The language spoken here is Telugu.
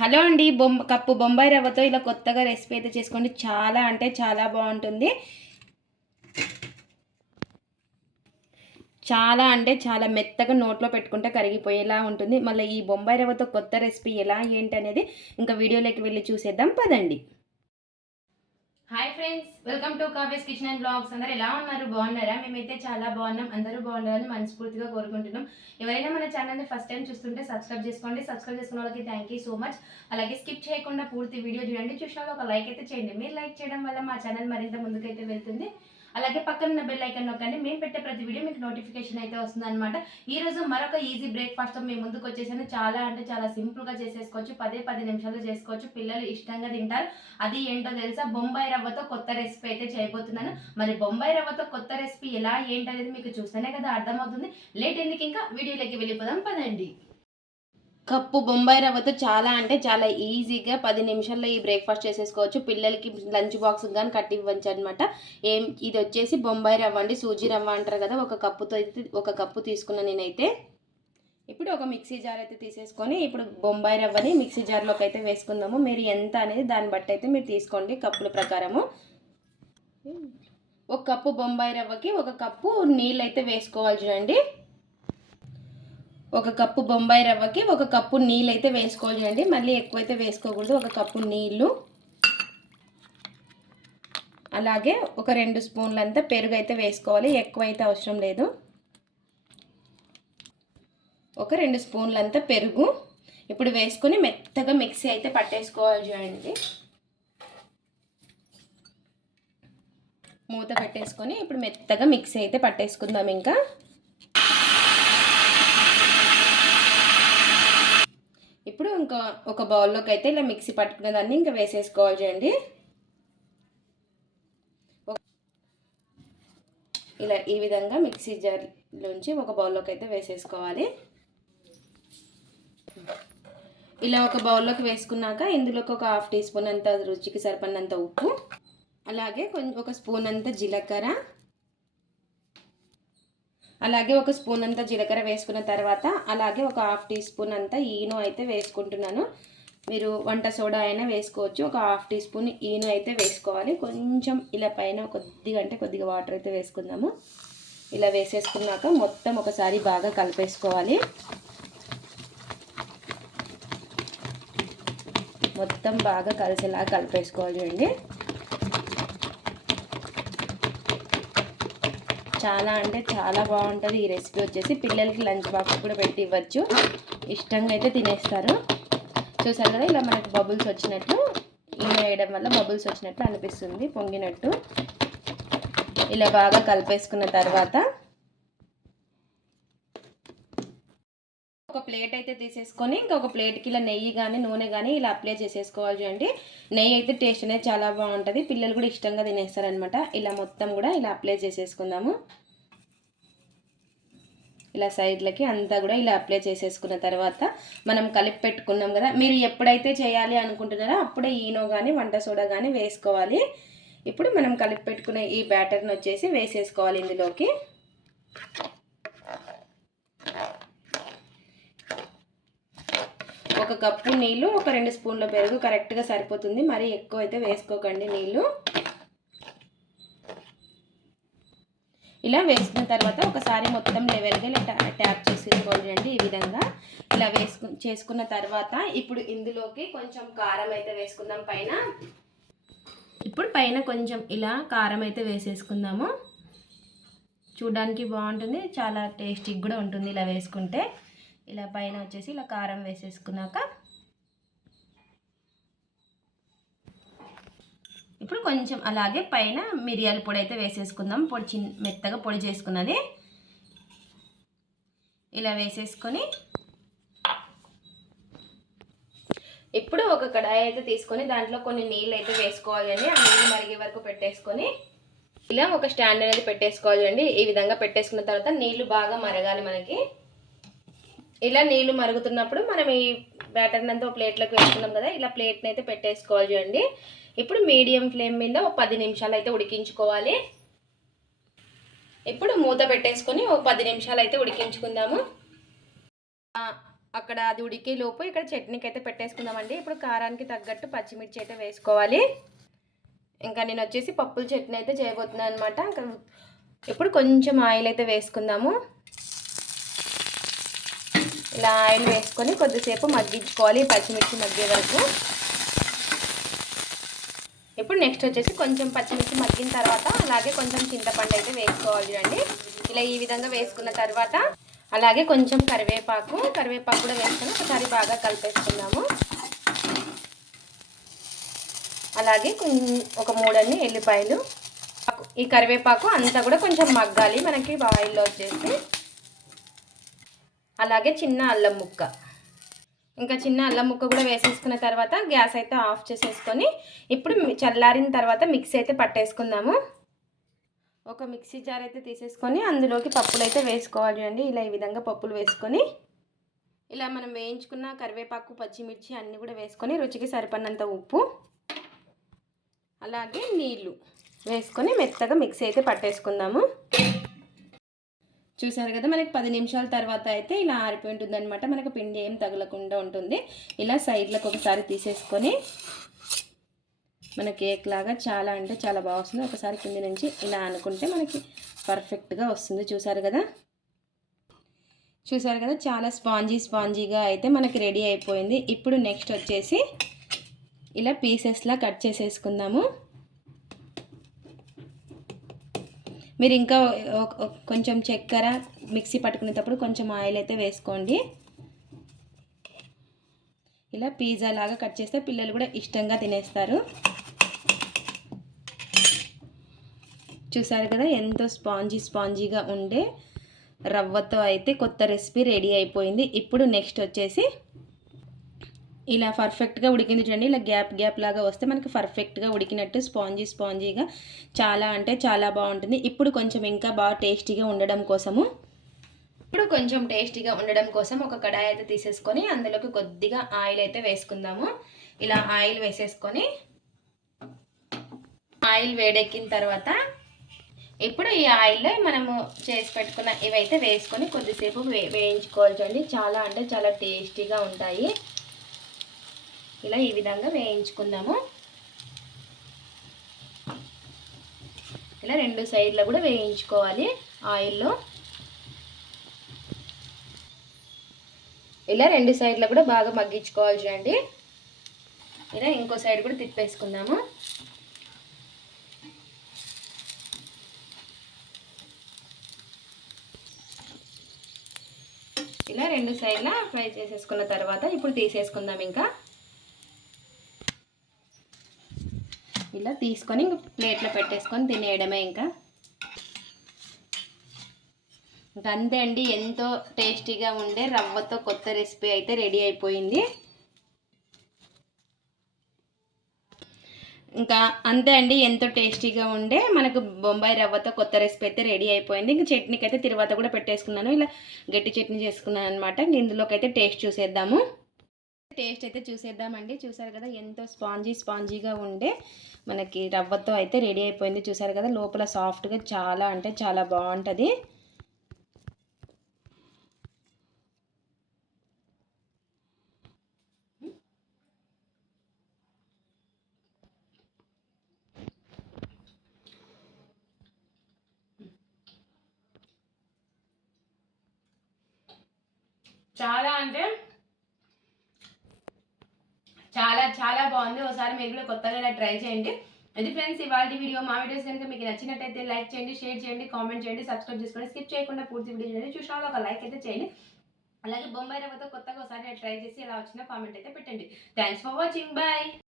హలో అండి బొమ్మ కప్పు బొంబాయి రవ్వతో ఇలా కొత్తగా రెసిపీ అయితే చేసుకోండి. చాలా అంటే చాలా బాగుంటుంది. చాలా అంటే చాలా మెత్తగా నోట్లో పెట్టుకుంటే కరిగిపోయేలా ఉంటుంది. మళ్ళీ ఈ బొంబాయి రవ్వతో కొత్త రెసిపీ ఎలా ఏంటి అనేది ఇంకా వీడియోలోకి వెళ్ళి చూసేద్దాం. పదండి. Hi friends welcome to Kavya's kitchen and blogs అందరు ఎలా ఉన్నారు? బాగున్నారా? మేమైతే చాలా బాగున్నాం. అందరూ బాగుండాలని మనస్ఫూర్తిగా కోరుకుంటున్నాం. ఎవరైనా మన ఛానల్ని ఫస్ట్ టైం చూస్తుంటే సబ్స్క్రైబ్ చేసుకోండి. సబ్స్క్రైబ్ చేసుకున్న వాళ్ళకి థ్యాంక్ యూ సో మచ్ అలాగే స్కిప్ చేయకుండా పూర్తి వీడియో చూడండి. చూసిన ఒక లైక్ అయితే చేయండి. మీరు లైక్ చేయడం వల్ల మా ఛానల్ మరింత ముందుకైతే వెళ్తుంది. అలాగే పక్కన ఉన్న బెల్ ఐకన్ నొక్కండి. మేము పెట్టే ప్రతి వీడియో మీకు నోటిఫికేషన్ అయితే వస్తుంది అనమాట ఈ రోజు మరొక ఈజీ బ్రేక్ఫాస్ట్తో మేము ముందుకు వచ్చేసాను. చాలా అంటే చాలా సింపుల్గా చేసేసుకోవచ్చు. పదే పది నిమిషాలు చేసుకోవచ్చు. పిల్లలు ఇష్టంగా తింటారు. అది ఏంటో తెలుసా? బొంబాయి రవ్వతో కొత్త రెసిపీ అయితే చేయబోతున్నాను. మరి బొంబాయి రవ్వతో కొత్త రెసిపీ ఎలా ఏంటనేది మీకు చూస్తేనే కదా అర్థమవుతుంది. లేట్ ఎందుకు ఇంకా? వీడియోలోకి వెళ్ళిపోదాం. పదండి. కప్పు బొంబాయి రవ్వతో చాలా అంటే చాలా ఈజీగా పది నిమిషాల్లో ఈ బ్రేక్ఫాస్ట్ చేసేసుకోవచ్చు. పిల్లలకి లంచ్ బాక్స్ కానీ కట్టి ఇవ్వచ్చు అనమాట ఏం ఇది వచ్చేసి బొంబాయి రవ్వ అండి. సూజీ రవ్వ అంటారు కదా ఒక కప్పుతో అయితే ఒక కప్పు తీసుకున్న నేనైతే ఇప్పుడు ఒక మిక్సీ జార్ అయితే తీసేసుకొని ఇప్పుడు బొంబాయి రవ్వని మిక్సీ జార్లోకి అయితే వేసుకుందాము. మీరు ఎంత అనేది దాన్ని బట్టి అయితే మీరు తీసుకోండి కప్పుల ప్రకారము. ఒక కప్పు బొంబాయి రవ్వకి ఒక కప్పు నీళ్ళు అయితే వేసుకోవాలి చూడండి. ఒక కప్పు బొంబాయి రవ్వకి ఒక కప్పు నీళ్ళు అయితే వేసుకోవాలి మళ్ళీ ఎక్కువైతే వేసుకోకూడదు. ఒక కప్పు నీళ్ళు. అలాగే ఒక రెండు స్పూన్లంతా పెరుగు అయితే వేసుకోవాలి. ఎక్కువ అయితే అవసరం లేదు. ఒక రెండు స్పూన్లంతా పెరుగు ఇప్పుడు వేసుకొని మెత్తగా మిక్సీ అయితే పట్టేసుకోవాలి చూడండి. మూత పెట్టేసుకొని ఇప్పుడు మెత్తగా మిక్సీ అయితే పట్టేసుకుందాం ఇంకా. ఇప్పుడు ఇంకా ఒక బౌల్లోకి అయితే ఇలా మిక్సీ పట్టుకునే దాన్ని ఇంకా వేసేసుకోవాలి చూడండి. ఇలా ఈ విధంగా మిక్సీ జార్లోంచి ఒక బౌల్లోకి అయితే వేసేసుకోవాలి. ఇలా ఒక బౌల్లోకి వేసుకున్నాక ఇందులోకి ఒక హాఫ్ టీ స్పూన్ అంత రుచికి సరిపడినంత ఉప్పు అలాగే కొంచెం ఒక స్పూన్ అంత జీలకర్ర అలాగే ఒక స్పూన్ అంతా జీలకర్ర వేసుకున్న తర్వాత అలాగే ఒక హాఫ్ టీ స్పూన్ అంతా ఈను అయితే వేసుకుంటున్నాను. మీరు వంట సోడా అయినా వేసుకోవచ్చు. ఒక హాఫ్ టీ స్పూన్ ఈను అయితే వేసుకోవాలి. కొంచెం ఇలా పైన కొద్దిగా అంటే కొద్దిగా వాటర్ అయితే వేసుకుందాము. ఇలా వేసేసుకున్నాక మొత్తం ఒకసారి బాగా కలిపేసుకోవాలి. మొత్తం బాగా కలిసేలా కలిపేసుకోవాలి చూడండి చాలా అంటే చాలా బాగుంటుంది. ఈ రెసిపీ వచ్చేసి పిల్లలకి లంచ్ బాక్స్ కూడా పెట్టి ఇవ్వచ్చు. ఇష్టంగా అయితే తినేస్తారు. చూసారు కదా ఇలా మనకు బబుల్స్ వచ్చినట్లు ఇలా వేయడం వల్ల బబుల్స్ వచ్చినట్లు అనిపిస్తుంది పొంగినట్టు. ఇలా బాగా కలిపేసుకున్న తర్వాత ఒక ప్లేట్ అయితే తీసేసుకొని ఇంకొక ప్లేట్కి ఇలా నెయ్యి కానీ నూనె కానీ ఇలా అప్లై చేసేసుకోవాలి చూడండి. నెయ్యి అయితే టేస్ట్ అనేది చాలా బాగుంటుంది. పిల్లలు కూడా ఇష్టంగా తినేస్తారనమాట ఇలా మొత్తం కూడా ఇలా అప్లై చేసేసుకుందాము. ఇలా సైడ్లకి అంతా కూడా ఇలా అప్లై చేసేసుకున్న తర్వాత మనం కలిపి పెట్టుకున్నాం కదా. మీరు ఎప్పుడైతే చేయాలి అనుకుంటున్నారో అప్పుడే ఈనో కానీ వంట సోడా కానీ వేసుకోవాలి. ఇప్పుడు మనం కలిపి పెట్టుకునే ఈ బ్యాటర్ని వచ్చేసి వేసేసుకోవాలి ఇందులోకి. ఒక కప్పు నీళ్ళు ఒక రెండు స్పూన్ల పెరుగు కరెక్ట్గా సరిపోతుంది. మరి ఎక్కువ అయితే వేసుకోకండి నీళ్ళు. ఇలా వేసుకున్న తర్వాత ఒకసారి మొత్తం లెవెల్గా ఇలా ట్యాప్ చేసేసుకోవాలి అండి ఈ విధంగా. ఇలా వేసుకు చేసుకున్న తర్వాత ఇప్పుడు ఇందులోకి కొంచెం కారం అయితే వేసుకుందాం పైన. ఇప్పుడు పైన కొంచెం ఇలా కారం అయితే వేసేసుకుందాము. చూడడానికి బాగుంటుంది చాలా టేస్టీగా కూడా ఉంటుంది ఇలా వేసుకుంటే. ఇలా పైన వచ్చేసి ఇలా కారం వేసేసుకున్నాక ఇప్పుడు కొంచెం అలాగే పైన మిరియాల పొడి అయితే వేసేసుకుందాం. పొడి చిన్న మెత్తగా పొడి చేసుకున్నది. ఇలా వేసేసుకొని ఇప్పుడు ఒక కడాయి అయితే తీసుకొని దాంట్లో కొన్ని నీళ్ళు అయితే వేసుకోవాలండి ఆ నీళ్ళు మరిగే వరకు పెట్టేసుకొని ఇలా ఒక స్టాండ్ అనేది పెట్టేసుకోవాలండి ఈ విధంగా పెట్టేసుకున్న తర్వాత నీళ్ళు బాగా మరగాలి మనకి. ఇలా నీళ్ళు మరుగుతున్నప్పుడు మనం ఈ బ్యాటర్ని అంతా ప్లేట్లోకి వేసుకున్నాం కదా ఇలా ప్లేట్ని అయితే పెట్టేసుకోవాలి చూడండి. ఇప్పుడు మీడియం ఫ్లేమ్ మీద ఒక పది నిమిషాలు అయితే ఉడికించుకోవాలి. ఇప్పుడు మూత పెట్టేసుకొని ఒక పది నిమిషాలు అయితే ఉడికించుకుందాము. అక్కడ అది ఉడికే లోపు ఇక్కడ చట్నీకి అయితే పెట్టేసుకుందామండి. ఇప్పుడు కారానికి తగ్గట్టు పచ్చిమిర్చి అయితే వేసుకోవాలి. ఇంకా నేను వచ్చేసి పప్పుల చట్నీ అయితే చేయబోతున్నాను అనమాట ఇంకా ఇప్పుడు కొంచెం ఆయిల్ అయితే వేసుకుందాము. ఇలా ఆయిల్ వేసుకొని కొద్దిసేపు మగ్గించుకోవాలి పచ్చిమిర్చి మగ్గే వరకు. ఇప్పుడు నెక్స్ట్ వచ్చేసి కొంచెం పచ్చిమిర్చి మగ్గిన తర్వాత అలాగే కొంచెం చింతపండు అయితే వేసుకోవాలి అండి. ఇలా ఈ విధంగా వేసుకున్న తర్వాత అలాగే కొంచెం కరివేపాకు కరివేపాకు కూడా వేసుకొని ఒకసారి బాగా కలిపేసుకుందాము. అలాగే ఒక మూడన్ని ఎల్లిపాయలు. ఈ కరివేపాకు అంతా కూడా కొంచెం మగ్గాలి మనకి ఆయిల్లో వచ్చేసి. అలాగే చిన్న అల్లం ముక్క. ఇంకా చిన్న అల్లం ముక్క కూడా వేసేసుకున్న తర్వాత గ్యాస్ అయితే ఆఫ్ చేసేసుకొని ఇప్పుడు చల్లారిన తర్వాత మిక్సీ అయితే పట్టేసుకుందాము. ఒక మిక్సీ జార్ అయితే తీసేసుకొని అందులోకి పప్పులు అయితే వేసుకోవాలి అండి ఇలా ఈ విధంగా పప్పులు వేసుకొని ఇలా మనం వేయించుకున్న కరివేపాకు పచ్చిమిర్చి అన్నీ కూడా వేసుకొని రుచికి సరిపడినంత ఉప్పు అలాగే నీళ్ళు వేసుకొని మెత్తగా మిక్సీ అయితే పట్టేసుకుందాము. చూసారు కదా మనకి పది నిమిషాల తర్వాత అయితే ఇలా ఆరిపోయి ఉంటుంది అనమాట మనకు పిండి ఏం తగలకుండా ఉంటుంది. ఇలా సైడ్లకు ఒకసారి తీసేసుకొని మన కేక్ లాగా చాలా అంటే చాలా బాగా వస్తుంది. ఒకసారి కింద నుంచి ఇలా అనుకుంటే మనకి పర్ఫెక్ట్గా వస్తుంది. చూసారు కదా? చూసారు కదా? చాలా స్పాంజీ స్పాంజీగా అయితే మనకి రెడీ అయిపోయింది. ఇప్పుడు నెక్స్ట్ వచ్చేసి ఇలా పీసెస్లా కట్ చేసేసుకుందాము. మీరు ఇంకా కొంచెం చక్కెర మిక్సీ పట్టుకునేటప్పుడు కొంచెం ఆయిల్ అయితే వేసుకోండి. ఇలా పిజ్జా లాగా కట్ చేస్తే పిల్లలు కూడా ఇష్టంగా తినేస్తారు. చూసారు కదా ఎంతో స్పాంజీ స్పాంజీగా ఉండే రవ్వతో అయితే కొత్త రెసిపీ రెడీ అయిపోయింది. ఇప్పుడు నెక్స్ట్ వచ్చేసి ఇలా పర్ఫెక్ట్గా ఉడికింది చూడండి. ఇలా గ్యాప్ గ్యాప్ లాగా వస్తే మనకి పర్ఫెక్ట్గా ఉడికినట్టు స్పాంజీ స్పాంజీగా చాలా అంటే చాలా బాగుంటుంది. ఇప్పుడు కొంచెం ఇంకా బాగా టేస్టీగా ఉండడం కోసము ఇప్పుడు కొంచెం టేస్టీగా ఉండడం కోసం ఒక కడాయి అయితే తీసేసుకొని అందులోకి కొద్దిగా ఆయిల్ అయితే వేసుకుందాము. ఇలా ఆయిల్ వేసేసుకొని ఆయిల్ వేడెక్కిన తర్వాత ఇప్పుడు ఈ ఆయిల్లో మనము చేసి పెట్టుకున్న ఇవైతే వేసుకొని కొద్దిసేపు వే వేయించుకోవాలి చూడండి. చాలా అంటే చాలా టేస్టీగా ఉంటాయి. ఇలా ఈ విధంగా వేయించుకుందాము. ఇలా రెండు సైడ్లో కూడా వేయించుకోవాలి ఆయిల్లో. ఇలా రెండు సైడ్లో కూడా బాగా మగ్గించుకోవాలి చూడండి. ఇలా ఇంకో సైడ్ కూడా తిప్పేసుకుందాము. ఇలా రెండు సైడ్ల ఫ్రై చేసేసుకున్న తర్వాత ఇప్పుడు తీసేసుకుందాం ఇంకా. ఇలా తీసుకొని ప్లేట్లో పెట్టేసుకొని తినేయడమే ఇంకా. ఇంకా అంతే అండి ఎంతో టేస్టీగా ఉండే రవ్వతో కొత్త రెసిపీ అయితే రెడీ అయిపోయింది. ఇంకా అంతే అండి ఎంతో టేస్టీగా ఉండే మనకు బొంబాయి రవ్వతో కొత్త రెసిపీ అయితే రెడీ అయిపోయింది. ఇంకా చట్నీకి అయితే తిరువాత కూడా పెట్టేసుకున్నాను ఇలా గట్టి చట్నీ చేసుకున్నాను అనమాట ఇందులోకి అయితే టేస్ట్ చూసేద్దాము. టేస్ట్ అయితే చూసేద్దామండి. చూసారు కదా ఎంతో స్పాంజీ స్పాంజీగా ఉండే మనకి రవ్వతో అయితే రెడీ అయిపోయింది. చూసారు కదా లోపల సాఫ్ట్గా చాలా అంటే చాలా బాగుంటుంది. చాలా అంటే చాలా చాలా బాగుంది. ఒకసారి మీరు కూడా కొత్తగా ట్రై చేయండి. అది ఫ్రెండ్స్ ఇవాళ వీడియో మా వీడియోస్ కనుక మీకు నచ్చినట్టయితే లైక్ చేయండి షేర్ చేయండి కామెంట్ చేయండి సబ్స్క్రైబ్ చేసుకోండి స్కిప్ చేయకుండా పూర్తి వీడియో చేయండి చూసిన ఒక లైక్ అయితే చేయండి. అలాగే బొంబాయి రవ్వతో కొత్తగా ఒకసారి ట్రై చేసి ఇలా వచ్చిన కామెంట్ అయితే పెట్టండి. Thanks for watching bye